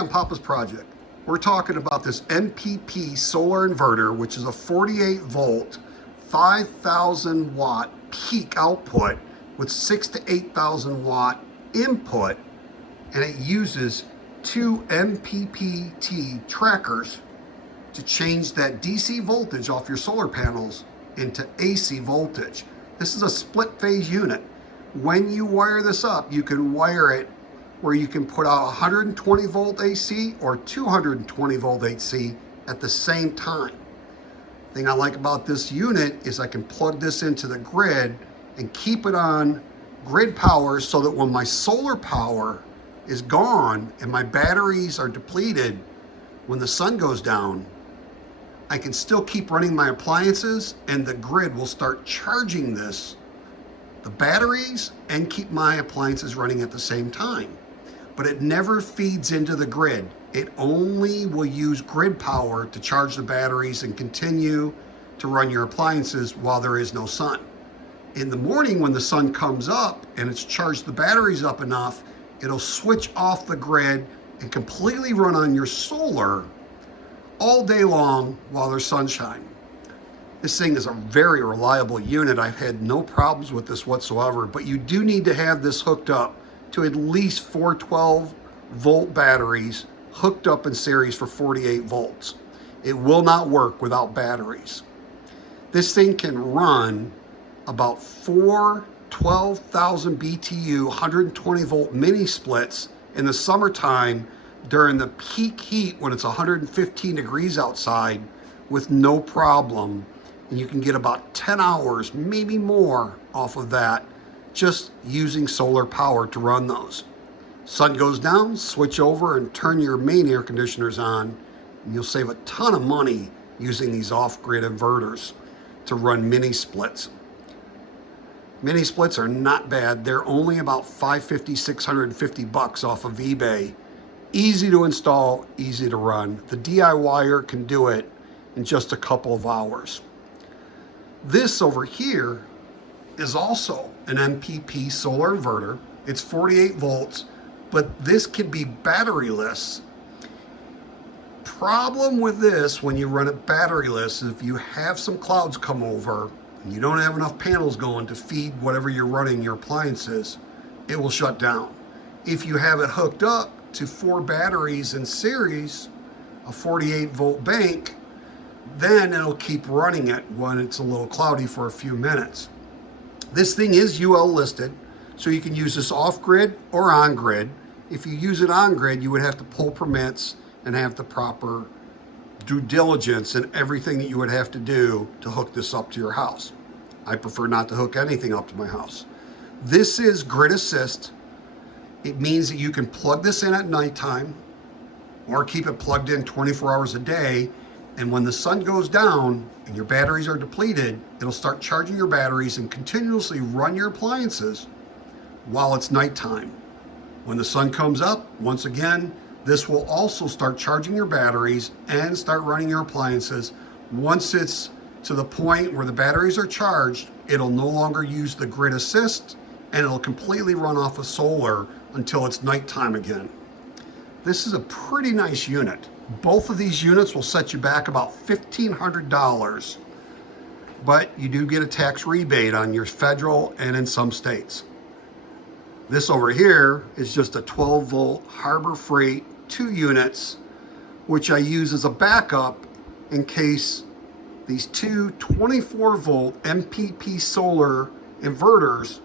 on Papa's project, we're talking about this MPP solar inverter, which is a 48 volt, 5,000 watt peak output with 6,000 to 8,000 watt input, and it uses two MPPT trackers to change that DC voltage off your solar panels into AC voltage. This is a split phase unit. When you wire this up, you can wire it where you can put out 120 volt AC or 220 volt AC at the same time. The thing I like about this unit is I can plug this into the grid and keep it on grid power so that when my solar power is gone and my batteries are depleted, when the sun goes down, I can still keep running my appliances and the grid will start charging the batteries, and keep my appliances running at the same time. But it never feeds into the grid. It only will use grid power to charge the batteries and continue to run your appliances while there is no sun. In the morning when the sun comes up and it's charged the batteries up enough, it'll switch off the grid and completely run on your solar all day long while there's sunshine. This thing is a very reliable unit. I've had no problems with this whatsoever, but you do need to have this hooked up to at least 4 12 volt batteries hooked up in series for 48 volts. It will not work without batteries. This thing can run about 4 12,000 BTU 120 volt mini splits in the summertime during the peak heat when it's 115 degrees outside with no problem. And you can get about 10 hours, maybe more, off of that just using solar power to run those. Sun goes down, switch over and turn your main air conditioners on, and you'll save a ton of money using these off-grid inverters to run mini splits. Mini splits are not bad. They're only about $550, $650 off of eBay. Easy to install, easy to run. The DIYer can do it in just a couple of hours. This over here is also an MPP solar inverter. It's 48 volts, but this can be batteryless. Problem with this when you run it batteryless is if you have some clouds come over and you don't have enough panels going to feed whatever you're running your appliances, it will shut down. If you have it hooked up to 4 batteries in series, a 48 volt bank, then it'll keep running it when it's a little cloudy for a few minutes. This thing is UL listed, so you can use this off-grid or on-grid. If you use it on-grid, you would have to pull permits and have the proper due diligence and everything that you would have to do to hook this up to your house. I prefer not to hook anything up to my house. This is grid assist. It means that you can plug this in at nighttime or keep it plugged in 24 hours a day. And when the sun goes down and your batteries are depleted, it'll start charging your batteries and continuously run your appliances while it's nighttime. When the sun comes up, once again, this will also start charging your batteries and start running your appliances. Once it's to the point where the batteries are charged, it'll no longer use the grid assist and it'll completely run off of solar until it's nighttime again. This is a pretty nice unit. Both of these units will set you back about $1,500, but you do get a tax rebate on your federal and in some states. This over here is just a 12 volt Harbor Freight 2 units, which I use as a backup in case these two 24 volt MPP solar inverters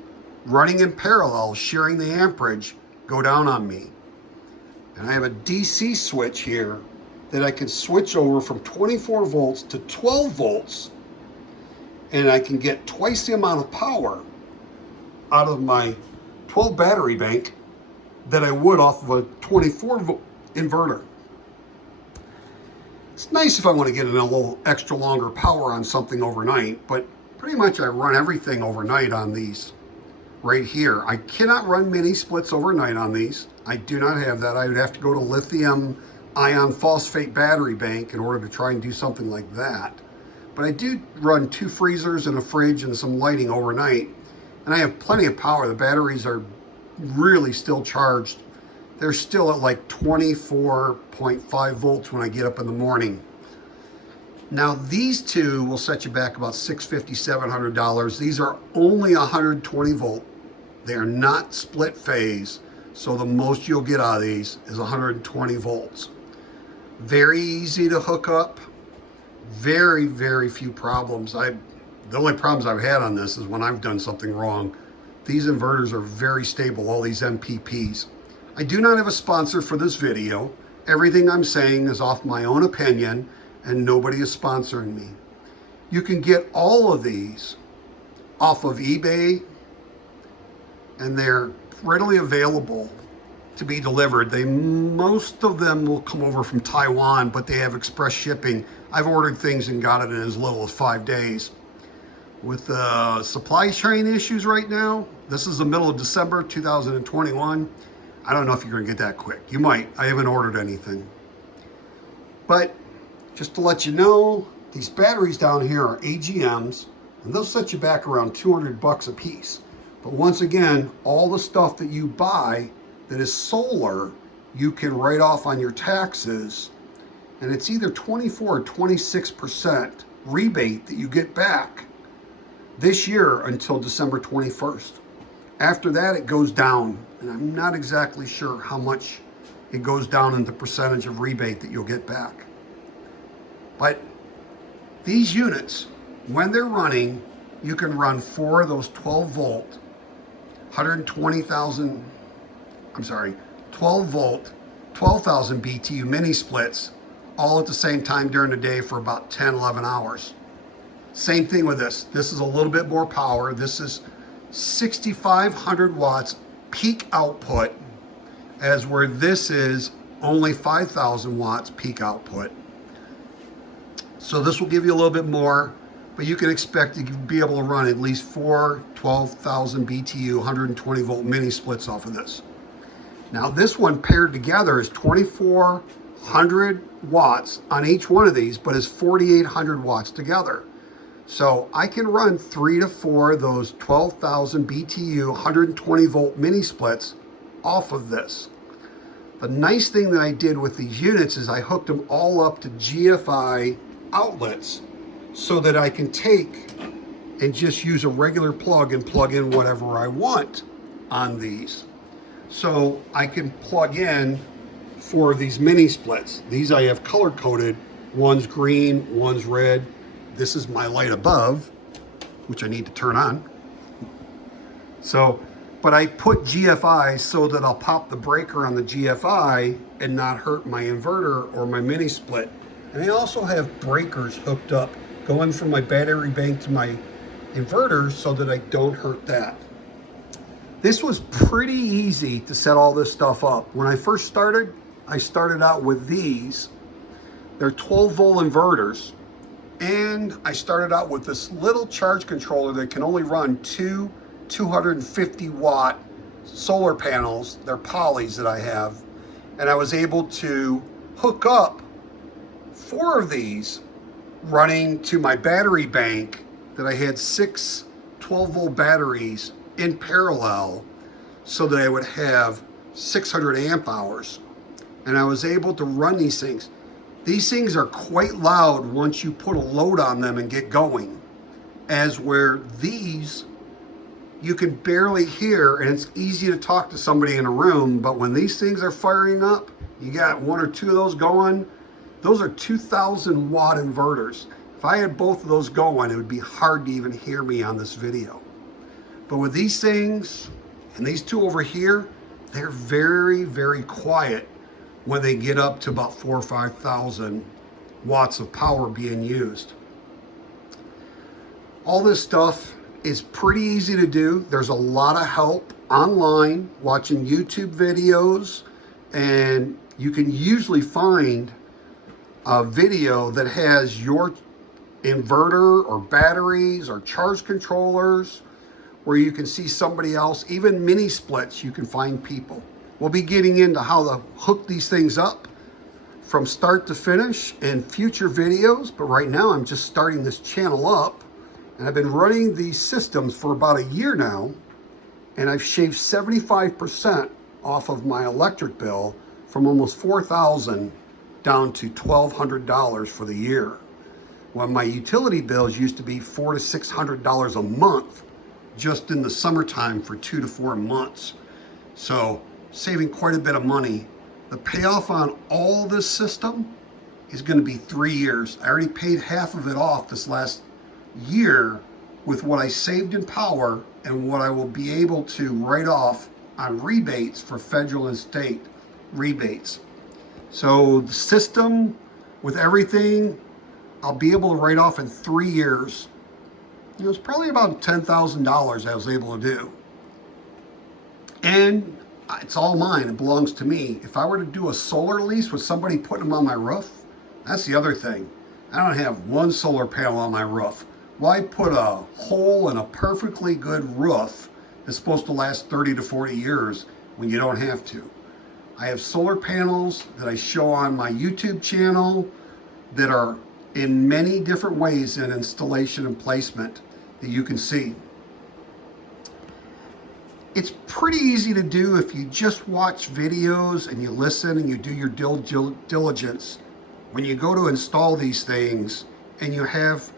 running in parallel, sharing the amperage, go down on me. And I have a DC switch here that I can switch over from 24 volts to 12 volts, and I can get twice the amount of power out of my 12 battery bank that I would off of a 24 volt inverter. It's nice if I want to get in a little extra longer power on something overnight, but pretty much I run everything overnight on these right here. I cannot run mini splits overnight on these. I do not have that. I would have to go to lithium ion phosphate battery bank in order to try and do something like that. But I do run 2 freezers and a fridge and some lighting overnight, and I have plenty of power. The batteries are really still charged they're still at like 24.5 volts when I get up in the morning. Now these two will set you back about $650, $700. These are only 120 volt. They are not split phase, so the most you'll get out of these is 120 volts. Very easy to hook up. Very, very few problems. The only problems I've had on this is when I've done something wrong. These inverters are very stable, all these MPPs. I do not have a sponsor for this video. Everything I'm saying is off my own opinion, and nobody is sponsoring me. You can get all of these off of eBay, and they're readily available to be delivered. Most of them will come over from Taiwan, but they have express shipping. I've ordered things and got it in as little as 5 days. With the supply chain issues right now, this is the middle of December 2021. I don't know if you're gonna get that quick. You might. I haven't ordered anything. But just to let you know, these batteries down here are AGMs, and they'll set you back around 200 bucks a piece. But once again, all the stuff that you buy that is solar, you can write off on your taxes, and it's either 24 or 26% rebate that you get back this year until December 21st. After that, it goes down, and I'm not exactly sure how much it goes down in the percentage of rebate that you'll get back. But these units, when they're running, you can run 4 of those 12 volt, 12 volt, 12,000 BTU mini splits all at the same time during the day for about 10, 11 hours. Same thing with this. This is a little bit more power. This is 6,500 watts peak output, as where this is only 5,000 watts peak output. So this will give you a little bit more, but you can expect to be able to run at least 4 12,000 BTU 120 volt mini splits off of this. Now this one paired together is 2,400 watts on each one of these, but is 4,800 watts together. So I can run 3 to 4 of those 12,000 BTU 120 volt mini splits off of this. The nice thing that I did with these units is I hooked them all up to GFI outlets so that I can take and just use a regular plug and plug in whatever I want on these. So I can plug in 4 of these mini splits. These I have color coded. One's green, one's red. This is my light above, which I need to turn on. So, but I put GFI so that I'll pop the breaker on the GFI and not hurt my inverter or my mini split. And I also have breakers hooked up going from my battery bank to my inverter so that I don't hurt that. This was pretty easy to set all this stuff up. When I first started, I started out with these. They're 12 volt inverters. And I started out with this little charge controller that can only run 2 250 watt solar panels. They're polys that I have. And I was able to hook up 4 of these running to my battery bank that I had 6 12 volt batteries in parallel so that I would have 600 amp hours. And I was able to run these things. These things are quite loud once you put a load on them and get going. As where these, you can barely hear, and it's easy to talk to somebody in a room, but when these things are firing up, you got 1 or 2 of those going, those are 2,000 watt inverters. If I had both of those going, it would be hard to even hear me on this video. But with these things, and these 2 over here, they're very, very quiet when they get up to about 4,000 or 5,000 watts of power being used. All this stuff is pretty easy to do. There's a lot of help online, watching YouTube videos, and you can usually find a video that has your inverter or batteries or charge controllers, where you can see somebody else, even mini splits, you can find people. We'll be getting into how to hook these things up from start to finish in future videos, but right now I'm just starting this channel up, and I've been running these systems for about a year now, and I've shaved 75% off of my electric bill from almost $4,000 down to $1,200 for the year. When my utility bills used to be $400 to $600 a month just in the summertime for 2 to 4 months. So saving quite a bit of money. The payoff on all this system is going to be 3 years. I already paid half of it off this last year with what I saved in power and what I will be able to write off on rebates for federal and state rebates. So the system with everything, I'll be able to write off in 3 years. It was probably about $10,000 I was able to do. And it's all mine, it belongs to me. If I were to do a solar lease with somebody putting them on my roof, that's the other thing. I don't have one solar panel on my roof. Why put a hole in a perfectly good roof that's supposed to last 30 to 40 years when you don't have to? I have solar panels that I show on my YouTube channel that are in many different ways in installation and placement that you can see. It's pretty easy to do if you just watch videos and you listen and you do your diligence when you go to install these things, and you have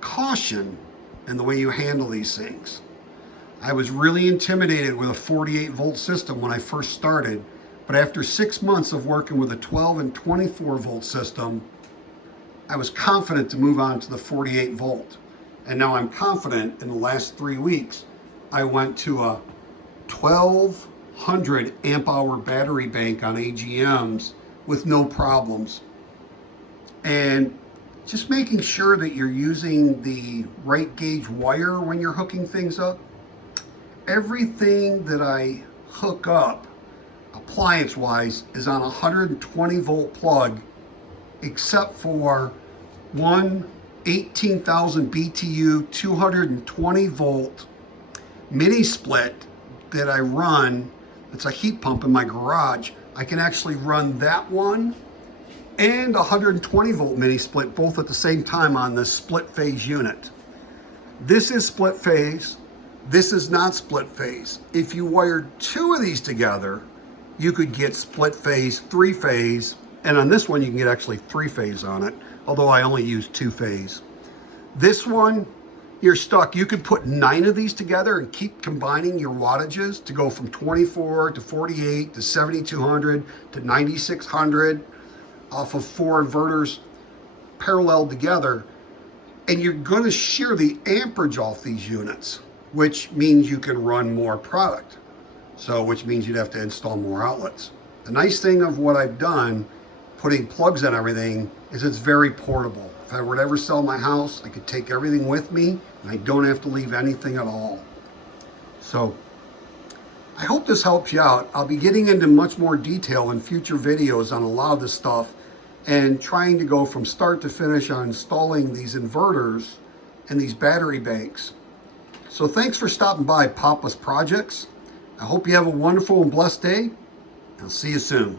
caution in the way you handle these things. I was really intimidated with a 48 volt system when I first started, but after 6 months of working with a 12 and 24 volt system, I was confident to move on to the 48 volt. And now I'm confident in the last 3 weeks, I went to a 1200 amp hour battery bank on AGMs with no problems. And just making sure that you're using the right gauge wire when you're hooking things up. Everything that I hook up appliance wise is on a 120 volt plug, except for one 18,000 BTU 220 volt mini split that I run. It's a heat pump in my garage. I can actually run that one and a 120 volt mini split both at the same time on this split phase unit. This is split phase. This is not split phase. If you wired 2 of these together, you could get split phase, 3 phase, and on this one you can get actually 3 phase on it, although I only use 2 phase. This one, you're stuck. You could put 9 of these together and keep combining your wattages to go from 24 to 48 to 7200 to 9600 off of 4 inverters paralleled together, and you're going to shear the amperage off these units, which means you can run more product. So, which means you'd have to install more outlets. The nice thing of what I've done, putting plugs in everything, is it's very portable. If I were to ever sell my house, I could take everything with me and I don't have to leave anything at all. So I hope this helps you out. I'll be getting into much more detail in future videos on a lot of this stuff and trying to go from start to finish on installing these inverters and these battery banks. So thanks for stopping by Papa's Projects. I hope you have a wonderful and blessed day. I'll see you soon.